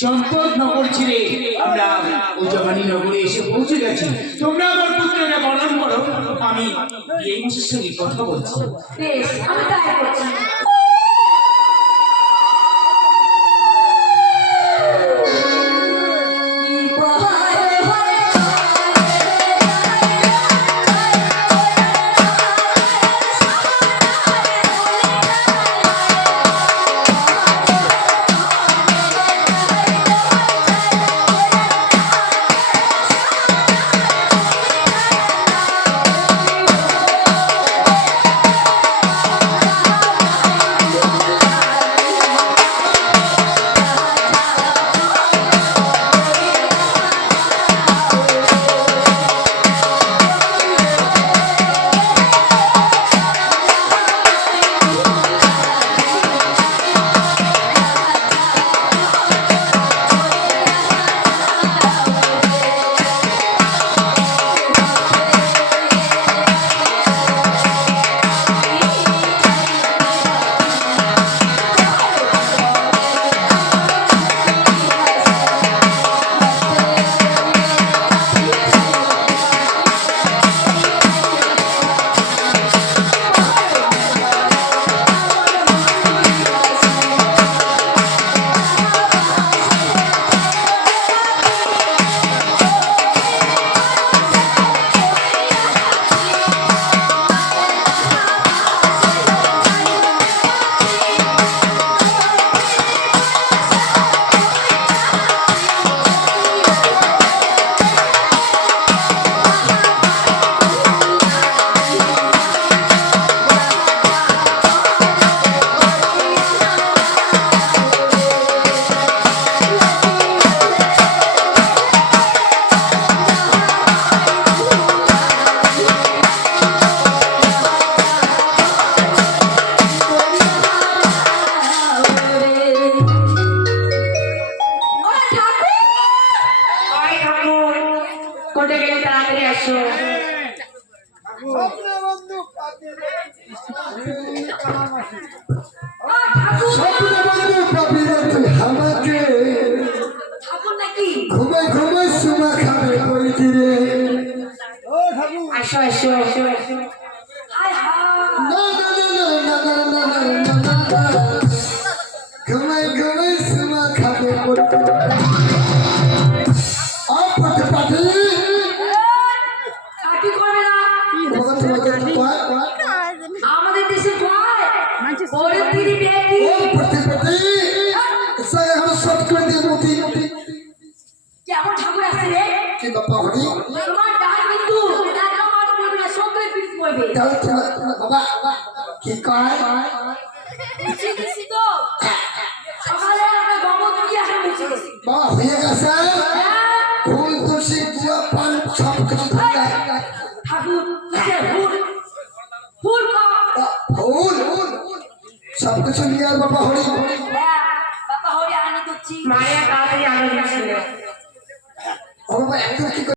গেছি নগর ছেড়ে আমরা ওজমানি নগরে এসে পৌঁছে গেছি। তোমরা আমার পুত্রকে বরণ করো, আমি এই মাসের সঙ্গে কথা বলছি। আমি তাই করছি। কোটে গেলে তাড়াতাড়ি আসো। স্বপ্নবন্ধু কি কয় সকালে আমরা গমন দিয়ে আসা মুছে বাবা হয়ে গেছে ফুল তুলসী বুয়া পান সব কিছু ঠাকুর ফুল ফুল ফুল সবকিছু নিয়ে আর বাবা হরি। বাবা হরি আনন্দ মায়ের কাছে আনন্দ ছিল ও বাবা একদম